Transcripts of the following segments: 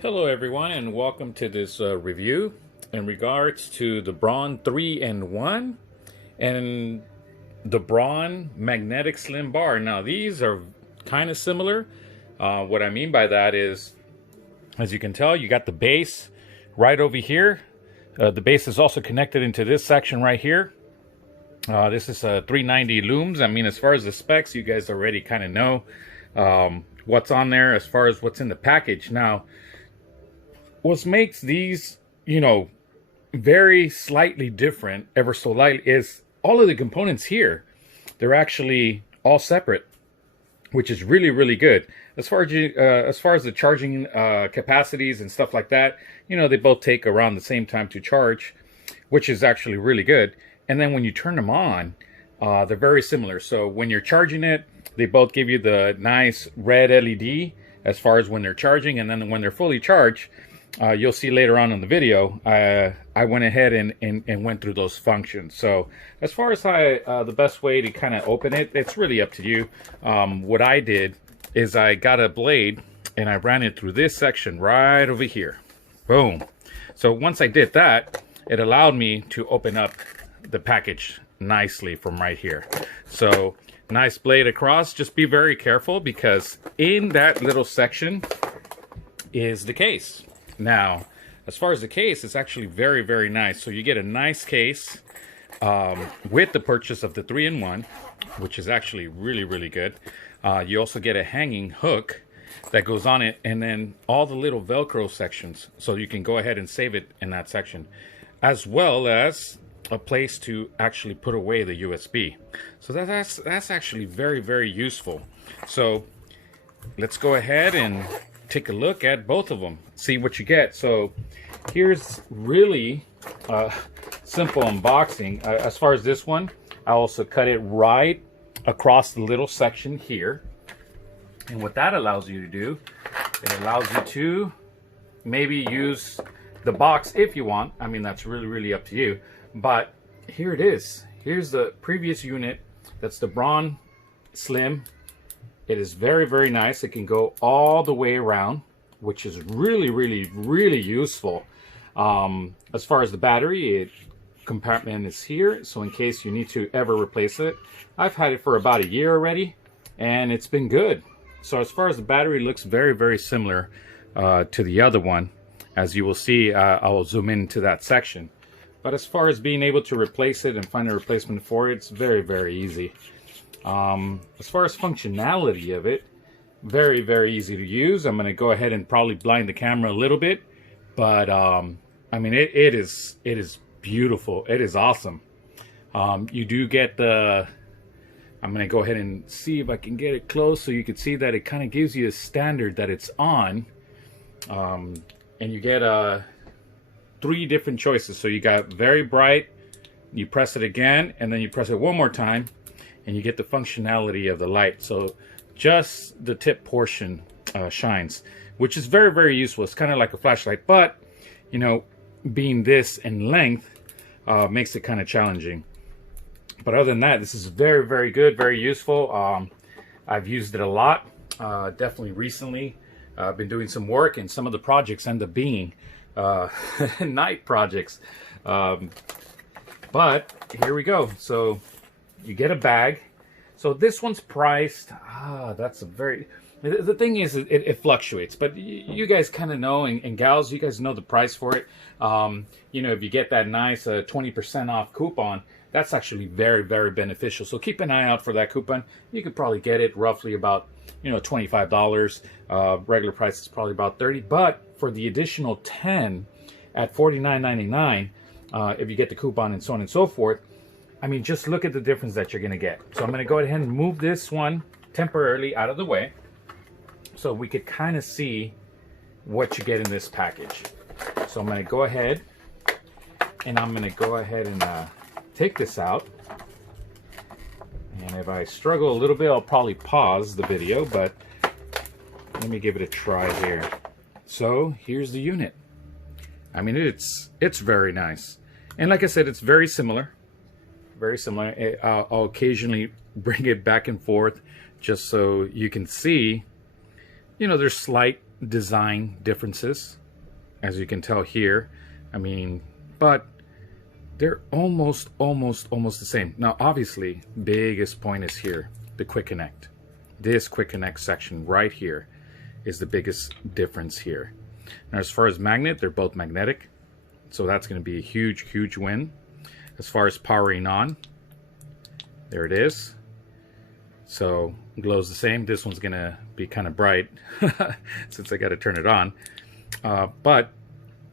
Hello everyone, and welcome to this review in regards to the Braun 3-in-1 and the Braun Magnetic Slim Bar. Now these are kind of similar. What I mean by that is, as you can tell, you got the base right over here. The base is also connected into this section right here. This is 390 looms. I mean, as far as the specs, you guys already kind of know what's on there as far as what's in the package. Now, what makes these, very slightly different, ever so light, is all of the components here. They're actually all separate, which is really, really good. As far as the charging capacities and stuff like that, they both take around the same time to charge, which is actually really good. And then when you turn them on, they're very similar. So when you're charging it, they both give you the nice red LED as far as when they're charging, and then when they're fully charged, you'll see later on in the video, I went ahead and went through those functions. So as far as the best way to kind of open it, it's really up to you. What I did is I got a blade and I ran it through this section right over here. Boom. So once I did that, it allowed me to open up the package nicely from right here. So nice blade across. Just be very careful, because in that little section is the case. Now, as far as the case, it's actually very, very nice. So you get a nice case with the purchase of the 3-in-1, which is actually really, really good. You also get a hanging hook that goes on it, and then all the little Velcro sections, so you can go ahead and save it in that section, as well as a place to actually put away the USB. So that's actually very, very useful. So let's go ahead and take a look at both of them, see what you get. So here's really simple unboxing. As far as this one, I also cut it right across the little section here. And what that allows you to do, it allows you to maybe use the box if you want. I mean, that's really, really up to you. But here it is. Here's the previous unit. That's the Braun Slim. It is very, very nice. It can go all the way around, which is really, really, really useful. As far as the battery, compartment is here, so in case you need to ever replace it. I've had it for about a year already, and it's been good. So as far as the battery, looks very, very similar to the other one. As you will see, I will zoom into that section. But as far as being able to replace it and find a replacement for it, it's very, very easy. As far as functionality of it, very, very easy to use. I'm going to go ahead and probably blind the camera a little bit, but I mean, it is beautiful. It is awesome. You do get the, I'm going to go ahead and see if I can get it close so you can see that it kind of gives you a standard that it's on. And you get 3 different choices. So you got very bright, you press it again, and then you press it one more time, and you get the functionality of the light. So just the tip portion shines, which is very, very useful. It's kind of like a flashlight, but being this in length makes it kind of challenging. But other than that, this is very, very good, very useful. I've used it a lot, definitely recently. I've been doing some work, and some of the projects end up being night projects. But here we go. So you get a bag. So this one's priced, that's a very, the thing is, it fluctuates, but you guys kind of know, and gals, you guys know the price for it. If you get that nice 20% off coupon, that's actually very, very beneficial. So keep an eye out for that coupon. You could probably get it roughly about, $25. Regular price is probably about $30, but for the additional 10 at $49.99, if you get the coupon and so on and so forth, I mean, just look at the difference that you're going to get. So I'm going to go ahead and move this one temporarily out of the way so we could kind of see what you get in this package. So I'm going to go ahead and take this out. And if I struggle a little bit, I'll probably pause the video, but let me give it a try here. So here's the unit. I mean, it's very nice. And like I said, it's very similar. Very similar. I'll occasionally bring it back and forth just so you can see, there's slight design differences, as you can tell here. I mean, but they're almost the same. Now, obviously, biggest point is here, the quick connect. This quick connect section right here is the biggest difference here. Now, as far as magnet, they're both magnetic, so that's going to be a huge win. As far as powering on, there it is. So glows the same. This one's going to be kind of bright since I got to turn it on. But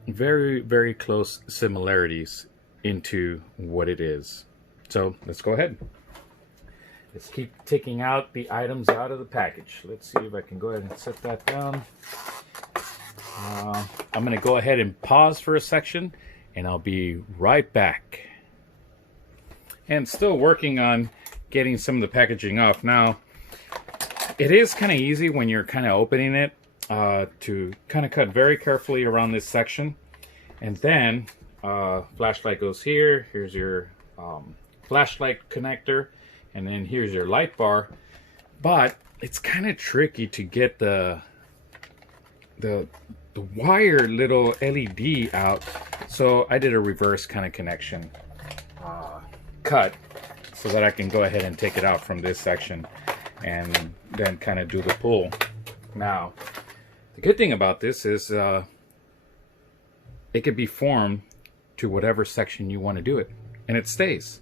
very close similarities into what it is. So let's go ahead. Let's keep taking out the items out of the package. Let's see if I can go ahead and set that down. I'm going to go ahead and pause for a section, and I'll be right back. And still working on getting some of the packaging off. Now, it is kind of easy when you're kind of opening it to kind of cut very carefully around this section. And then flashlight goes here. Here's your flashlight connector, and then here's your light bar. But it's kind of tricky to get the wire little LED out, so I did a reverse kind of connection cut so that I can go ahead and take it out from this section and then kind of do the pull. Now, the good thing about this is it could be formed to whatever section you want to do it, and it stays.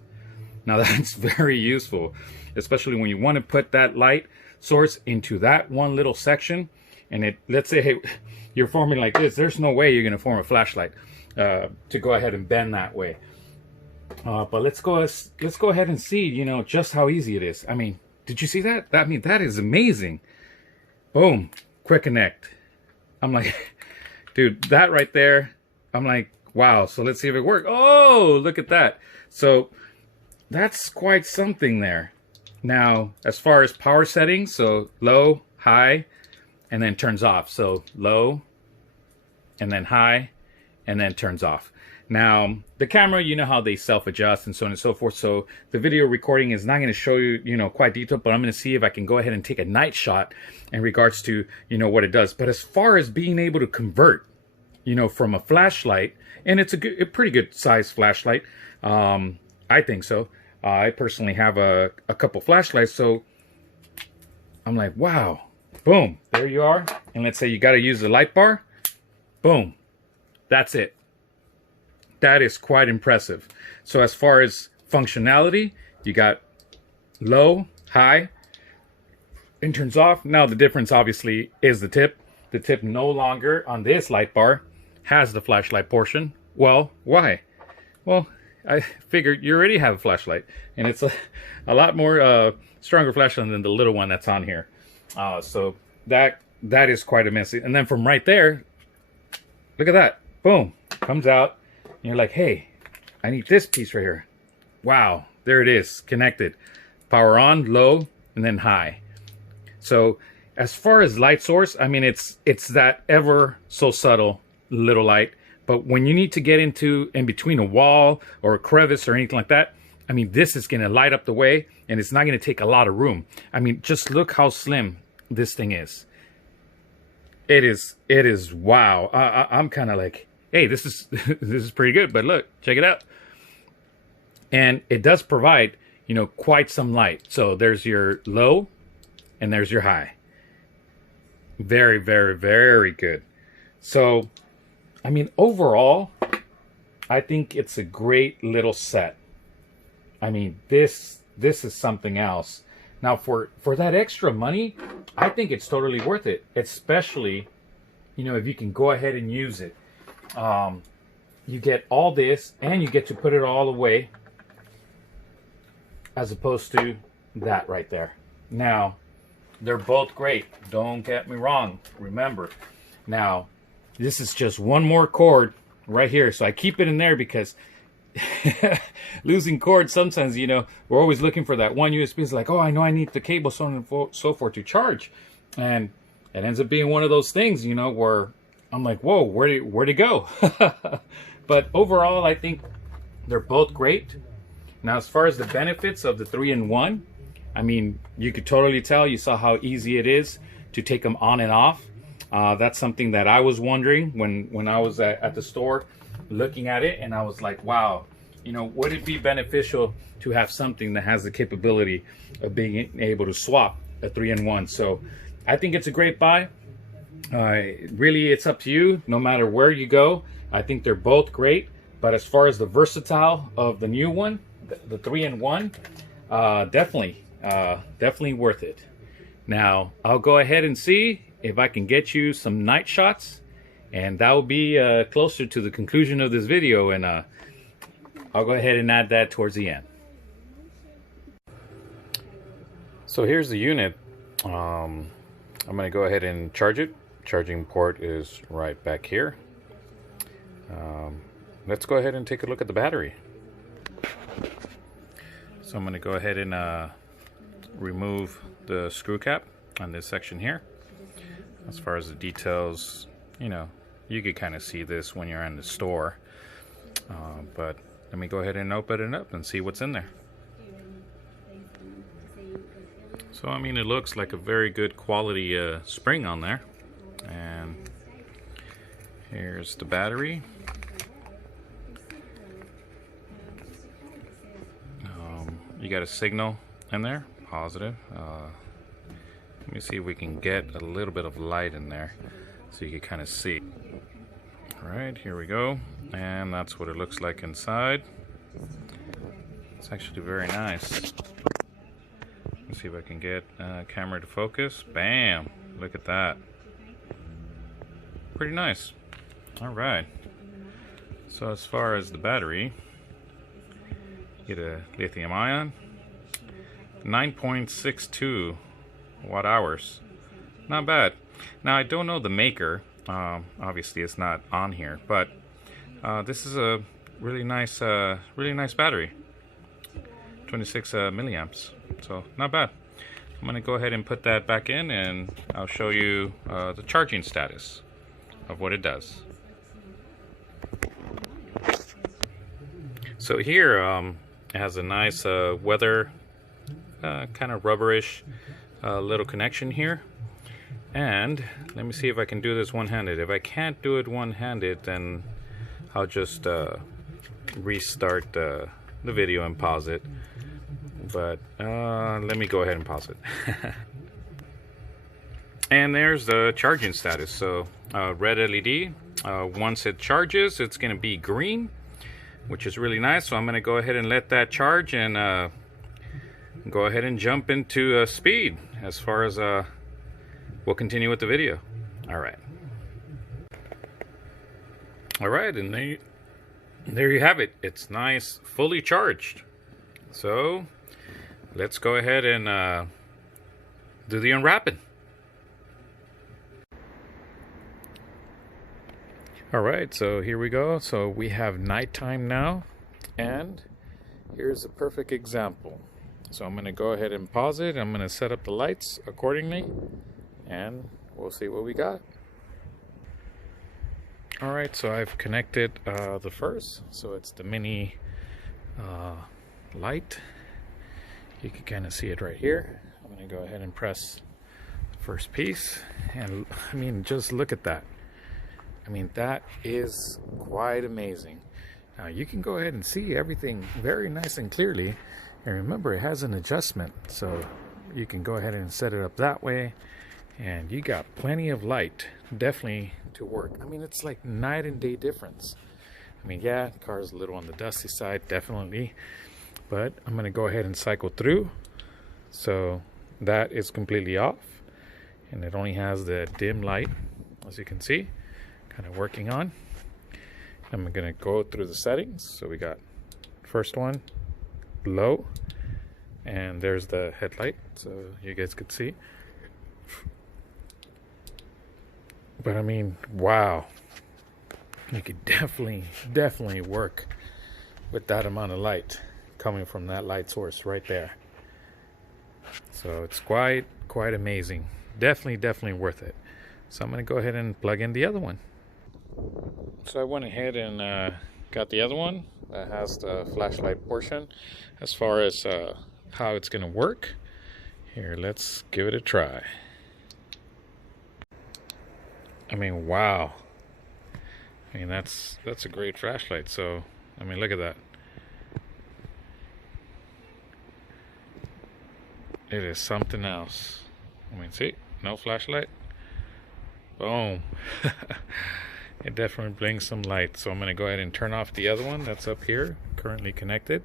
Now, that's very useful, especially when you want to put that light source into that one little section. And it, let's say, hey, you're forming like this. There's no way you're going to form a flashlight to go ahead and bend that way. But let's go ahead and see, you know, just how easy it is. I mean, did you see that? I mean, that is amazing. Boom, quick connect. I'm like, dude, that right there. I'm like, wow. So let's see if it works. Oh, look at that. So that's quite something there. Now, as far as power settings, so low, high, and then turns off. So low, and then high, and then turns off. Now, the camera, you know how they self-adjust and so on and so forth. So the video recording is not going to show you, you know, quite detailed, but I'm going to see if I can go ahead and take a night shot in regards to, you know, what it does. But as far as being able to convert, you know, from a flashlight, and it's a pretty good size flashlight, I think so. I personally have a couple flashlights, so I'm like, wow, boom, there you are. And let's say you got to use the light bar, boom, that's it. That is quite impressive. So as far as functionality, you got low, high, and turns off. Now the difference obviously is the tip. The tip no longer on this light bar has the flashlight portion. Well, why? Well, I figured you already have a flashlight, and it's a lot more stronger flashlight than the little one that's on here. So that is quite amazing. And then from right there, look at that. Boom, comes out. And you're like, hey, I need this piece right here. Wow, there it is, connected. Power on, low, and then high. So as far as light source, I mean, it's that ever so subtle little light. But when you need to get in between a wall or a crevice or anything like that, I mean, this is going to light up the way, and it's not going to take a lot of room. I mean, just look how slim this thing is. It is wow. I'm kind of like, hey, this is pretty good, but look, check it out. And it does provide, you know, quite some light. So there's your low and there's your high. Very good. So, I mean, overall, I think it's a great little set. I mean, this is something else. Now, for that extra money, I think it's totally worth it, especially, you know, if you can go ahead and use it. You get all this, and you get to put it all away, as opposed to that right there. Now, they're both great. Don't get me wrong. Remember, now, this is just one more cord right here. So I keep it in there because losing cord, sometimes, you know, we're always looking for that one USB. It's like, oh, I know I need the cable, so on and so forth to charge. And it ends up being one of those things, you know, where I'm like, whoa, where'd it go? But overall, I think they're both great. Now, as far as the benefits of the 3-in-1, I mean, you could totally tell. You saw how easy it is to take them on and off. That's something that I was wondering when I was at the store looking at it, and I was like, wow, you know, would it be beneficial to have something that has the capability of being able to swap a 3-in-1? So I think it's a great buy. Really, it's up to you, no matter where you go. I think they're both great, but as far as the versatile of the new one, the 3-in-1, definitely worth it. Now, I'll go ahead and see if I can get you some night shots, and that will be closer to the conclusion of this video, and I'll go ahead and add that towards the end. So here's the unit. I'm going to go ahead and charge it. Charging port is right back here. Let's go ahead and take a look at the battery. So I'm going to go ahead and remove the screw cap on this section here. As far as the details, you know, you could kind of see this when you're in the store, but let me go ahead and open it up and see what's in there. So I mean, it looks like a very good quality spring on there. And here's the battery. You got a signal in there, positive. Let me see if we can get a little bit of light in there so you can kind of see. All right, here we go. And that's what it looks like inside. It's actually very nice. Let's see if I can get camera to focus. Bam! Look at that. Pretty nice. All right. So as far as the battery, get a lithium ion, 9.62 watt hours. Not bad. Now I don't know the maker. Obviously it's not on here, but this is a really nice battery. 26 milliamps. So not bad. I'm gonna go ahead and put that back in, and I'll show you the charging status of what it does. So here it has a nice weather kind of rubberish little connection here, and let me see if I can do this one-handed. If I can't do it one-handed, then I'll just restart the video and pause it, but let me go ahead and pause it. And there's the charging status. So red LED, once it charges it's gonna be green, which is really nice. So I'm gonna go ahead and let that charge, and go ahead and jump into speed as far as we'll continue with the video. All right, and there you have it. It's nice, fully charged. So let's go ahead and do the unwrapping. All right, so here we go. So we have nighttime now, and here's a perfect example. So I'm going to go ahead and pause it. I'm going to set up the lights accordingly, and we'll see what we got. All right, so I've connected the first. So it's the mini light. You can kind of see it right here. I'm going to go ahead and press the first piece, and I mean, just look at that. I mean, that is quite amazing. Now you can go ahead and see everything very nice and clearly. And remember, it has an adjustment, so you can go ahead and set it up that way, and you got plenty of light, definitely, to work. I mean, it's like night and day difference. I mean, yeah, the car's a little on the dusty side, definitely, but I'm going to go ahead and cycle through. So that is completely off, and it only has the dim light, as you can see, kind of working on. I'm going to go through the settings. So we got first one, low, and there's the headlight, so you guys could see. But I mean, wow, you could definitely work with that amount of light coming from that light source right there. So it's quite amazing. Definitely worth it. So I'm going to go ahead and plug in the other one. So I went ahead and got the other one that has the flashlight portion. As far as how it's going to work, here, let's give it a try. I mean, wow. I mean, that's a great flashlight. So, I mean, look at that. It is something else. I mean, see, no flashlight. Boom. It definitely brings some light. So I'm going to go ahead and turn off the other one that's up here, currently connected.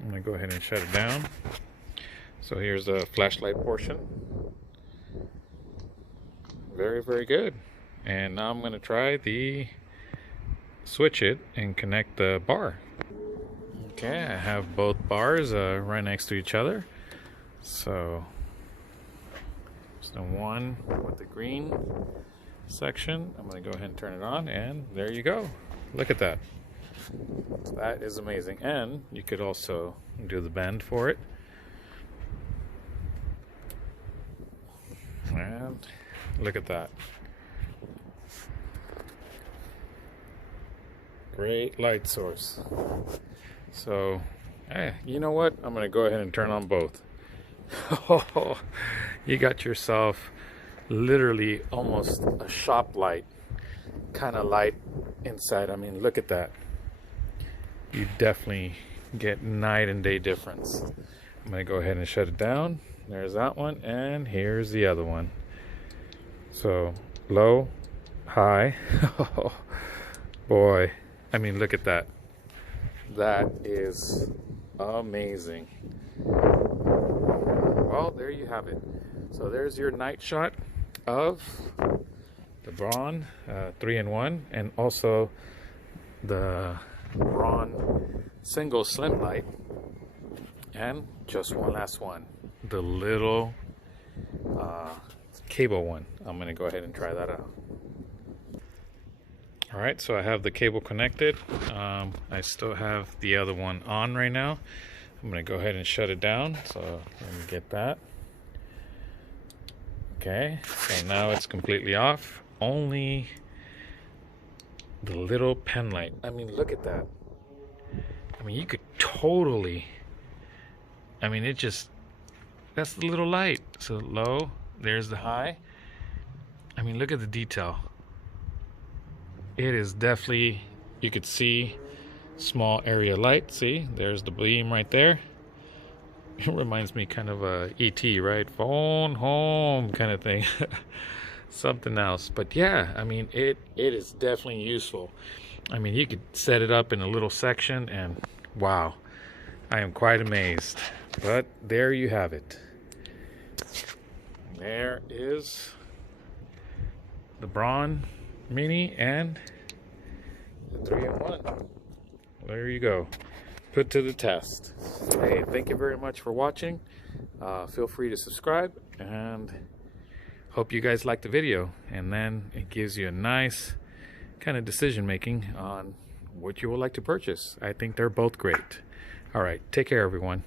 I'm going to go ahead and shut it down. So here's the flashlight portion. Very, very good. And now I'm going to try the switch it and connect the bar. Okay, I have both bars right next to each other. So just the one with the green section. I'm going to go ahead and turn it on, and there you go. Look at that. That is amazing. And you could also do the bend for it. And look at that. Great light source. So, you know what? I'm going to go ahead and turn on both. You got yourself literally almost a shop light kind of light inside. I mean, look at that. You definitely get night and day difference. I'm going to go ahead and shut it down. There's that one, and here's the other one. So, low, high. Boy, I mean, look at that. That is amazing. Well, there you have it. So there's your night shot of the Braun 3-in-1, and also the Braun single slim light. And just one last one, the little cable one. I'm going to go ahead and try that out. Alright, so I have the cable connected. I still have the other one on right now. I'm going to go ahead and shut it down. So let me get that. Okay, so now it's completely off. Only the little pen light. I mean, look at that. I mean, you could totally... I mean, that's the little light. So low, there's the high. I mean, look at the detail. It is definitely, you could see small area light. See, there's the beam right there. It reminds me kind of a ET, right? Phone home kind of thing. Something else. But yeah, I mean, it is definitely useful. I mean, you could set it up in a little section, and wow, I am quite amazed. But there you have it. There is the Braun Mini and the 3-in-1. There you go. Put to the test. Hey, thank you very much for watching. Feel free to subscribe, and hope you guys like the video. And then it gives you a nice kind of decision making on what you would like to purchase. I think they're both great. All right, take care, everyone.